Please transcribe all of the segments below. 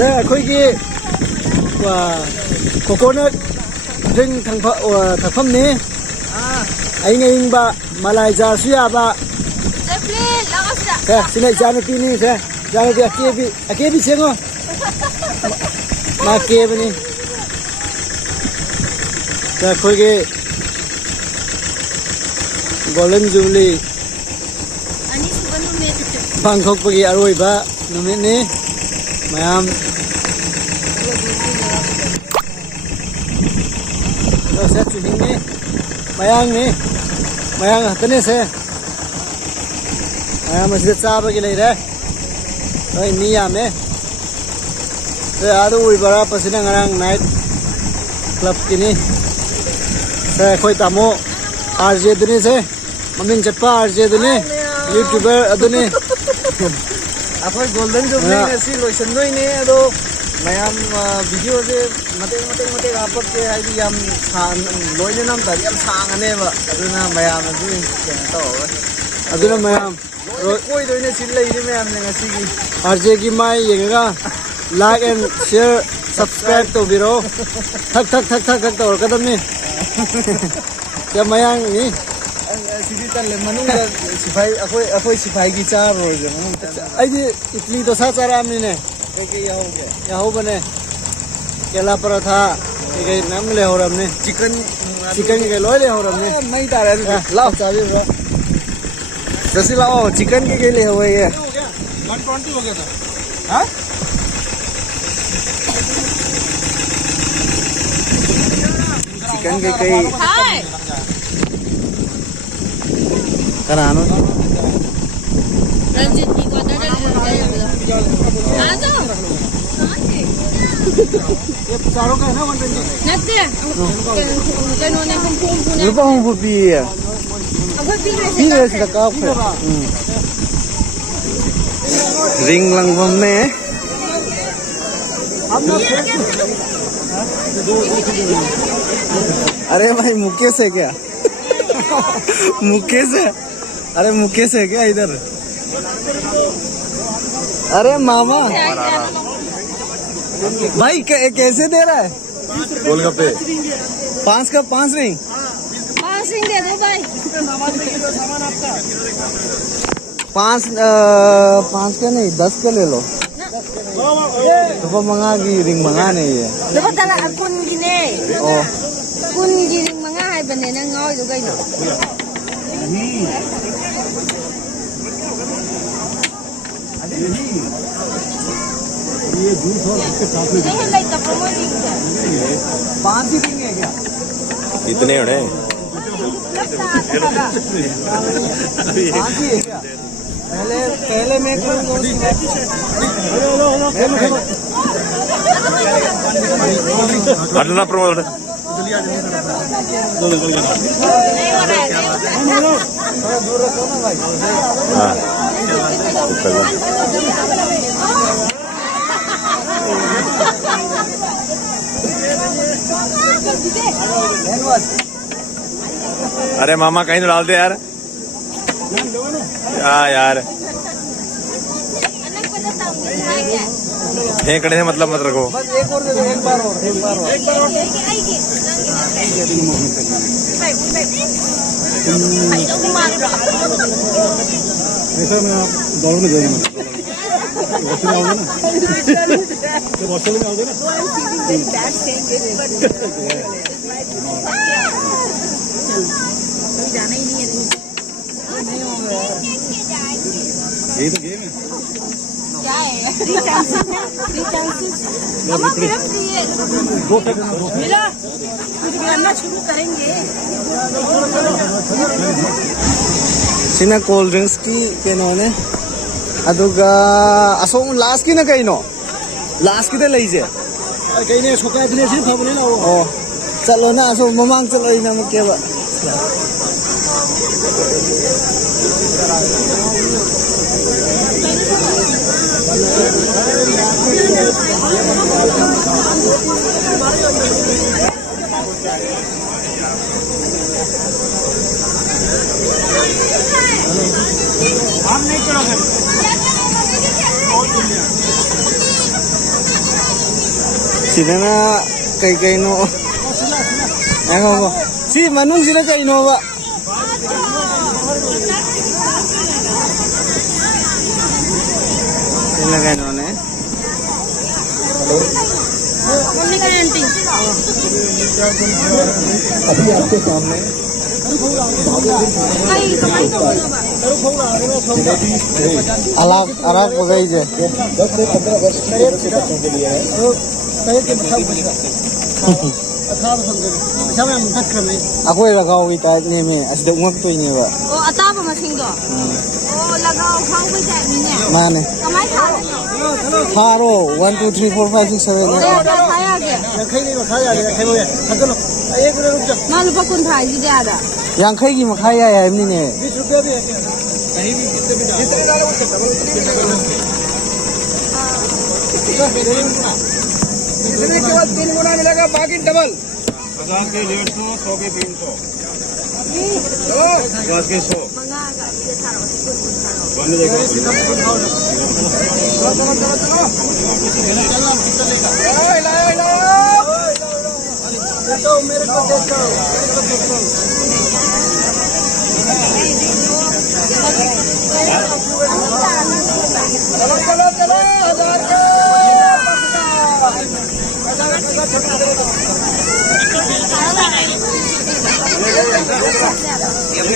से अखोगी coconut drink थकफम ने मलाई जासु याबा से सिने जानती नहीं से जानती अकेबी सेंगो मा केबनी से अखोगी गोल्डन जुबली पांथोकपगी अरोइबा नुमितनि मैम से चुहिंगनी मयांग हतने से मयांग मस्जिद चाबगी लेरे ओइ मी यामे से आदु उइबरा पसिना ngarang नाइट क्लब किनी से खोइ तामो आरजे दुनी से ममिंग चप्पा आरजे दुनी यूट्यूबर अदुनी अखोई golden jubilee ngasi loisandoi ne ado mayam video se mate apak ke ai yam loine nam tari yam sangane ba aduna mayam adu to aduna mayam koi doine chillai ni mayam ne ngasi gi RJ gi mai yenga like and share subscribe to biro thak to kadam ni ya mayang ni city मनुंग सिपाही अखोई सिपाही की चार रोज आई इडली डोसा चारामनी ने Yahoo बने केला पराठा नाम ले हो रमने चिकन के लोय ले हो रमने नहीं तारे लाओ चाबी रो जैसे लाओ चिकन के ले हो ये 120 हो गया था हां चिकन के कई करानो रंजित की को ये चारों का है ना रंजित नते कनोने कुमकुम रुपा भी है अब भी से का रिंग लंगबम में अरे भाई मुकेश है क्या मुकेश है अरे मुकेश है क्या इधर अरे मामा भाई कैसे दे रहा है गोलगप्पे 5 का 5 रिंग दे दो भाई 5 का नहीं 10 का ले लो तो मंगा की रिंग मंगा नहीं है कुन की रिंग मंगा है बने ना ngoi जो गई ये जूस और उसके साथ में 5 ही रिंग है क्या इतने होने 5 ही है क्या पहले मैं हटना प्रमोद दूर रखो ना भाई अरे मामा कहीं तो डाल दे यार यार फेंकने से मतलब मत रखो बस एक और दे दो एक बार और ऐसा मैं आप दौड़ने जाइए मत बॉस्टन आओगे ना बॉस्टन में आओगे ना जाना ही नहीं है यही तो गेम है क्या है मिला शुरू करेंगे सिना कोल्ड ड्रिंक्स की केनोने अदुगा असों लास्ट की ना कहीं नो लास्ट की तो लीजिए कहीं ने छोका इतने सिर्फ हमने ना ओ चलो ना असों ममांग चलो इना मुक्के बा सिदना कई कई नो सी मनुंग सिदा कई नो बा लगा इन्होंने अभी आपके सामने अलग अलग हो गई जे 10 से 15 वर्ष की उम्र के बच्चों के लिए है। अकोई लगाओ की टाइप ने में असद उंगक तो इने बा ओ अताबा मसिंगो ओ लगाओ खाओ पे जाए ने माने कमाई खा थारो 1 2 3 4 5 6 7 खाया गया ना लुपा कुन थाई जी दादा यांखई की मखाई आया है ने 20 रुपया भी है क्या? कहीं भी कितने भी जितने डालो उतने इतने केवल 3 गुना मिलेगा, बाकी डबल 50 के 150 100 के 300 50 के 100 चलो मेरे को देखो चलो चलो चलो 1000 का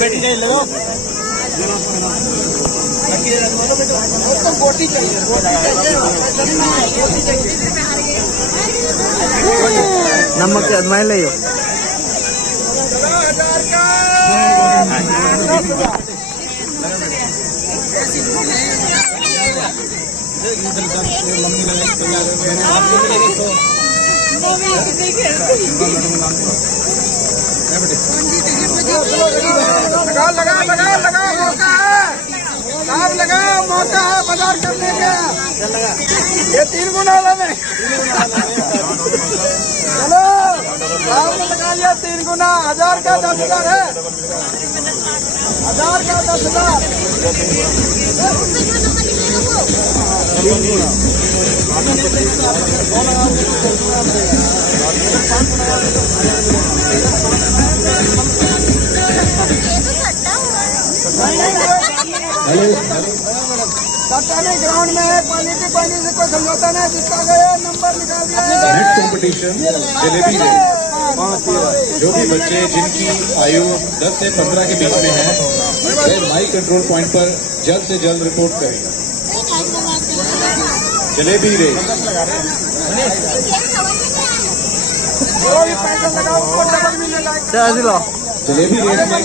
बेटी नहीं लो तो बोटी चाहिए नमक के अदमाई ले यो 1000 का लगा लगा लगा लगा मौका है साहब, लगा मौका है बाजार करने का। ये 3 गुना लगे चलो साहब ने लगा लिया 3 गुना 1000 का 10,000 है 1000 का 10,000 ग्राउंड में पानी से कोई समझौता नहीं, जिसका गया नंबर निकाल दिया। Next competition jalebi race. जो भी बच्चे जिनकी आयु 10 से 15 के बीच में है वे माई कंट्रोल पॉइंट पर जल्द से जल्द रिपोर्ट करें। जलेबी रेस। पैसा लगाओ डबल मिलेगा। जलेबी रेस में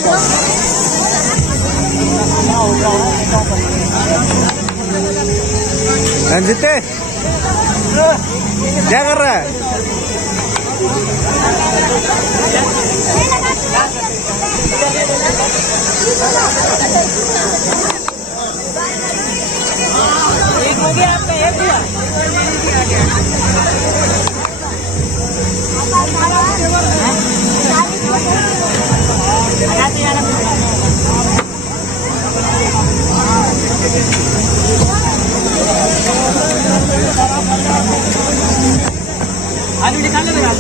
रंजिते क्या कर रहा है? एक हो गया आपका, एक हुआ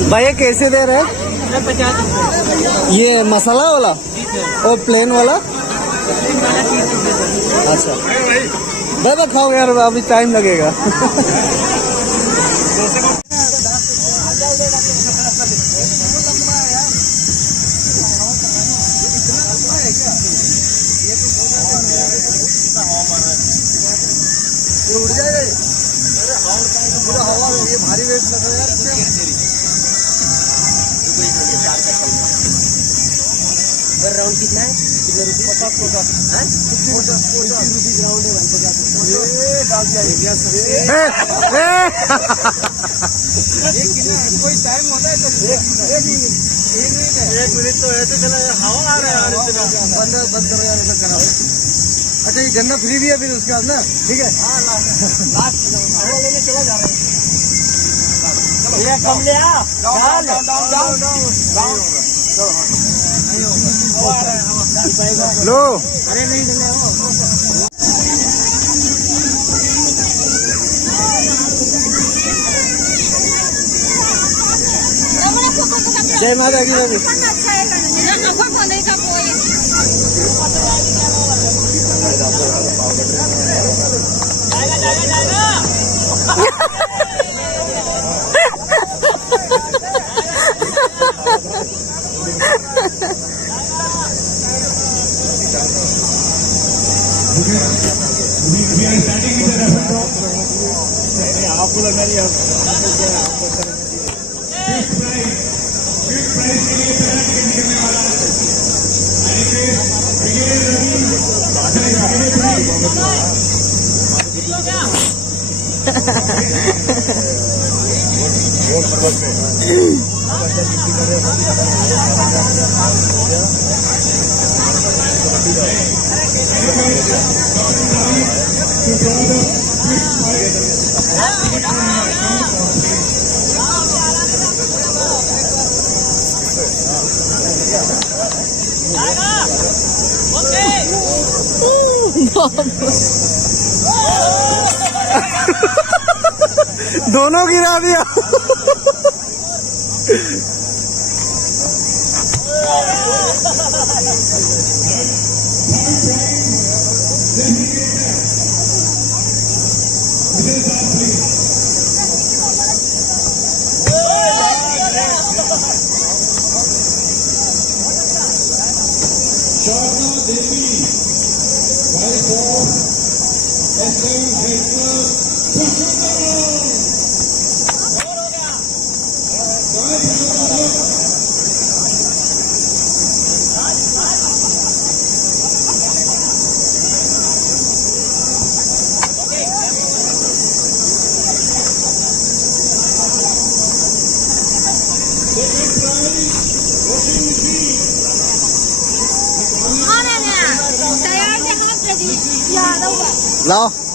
भाई ये कैसे दे रहे हैं? 50 रुपये। ये मसाला वाला और प्लेन वाला? अच्छा दादा खाओ यार, अभी टाइम लगेगा। उड़ जाएगा पूरा हवा में, ये भारी वेट लग रहा है यार। राउंड कितना है? कितने रुपये? 50 रुपये ग्राउंड है। डाल दिया कोई टाइम होता है? 1 मिनट तो ऐसे चला, हवा आ रहा है यार इतना। बंद करो यार, ऐसा कराओ। अच्छा ये गन्ना फ्री भी है फिर उसके बाद ना? ठीक है हवा लेने चला जा रहा है। कम ले लो अरे नहीं जय माता दी बाबू नहीं का कोई दोनों गिरा दिया लाओ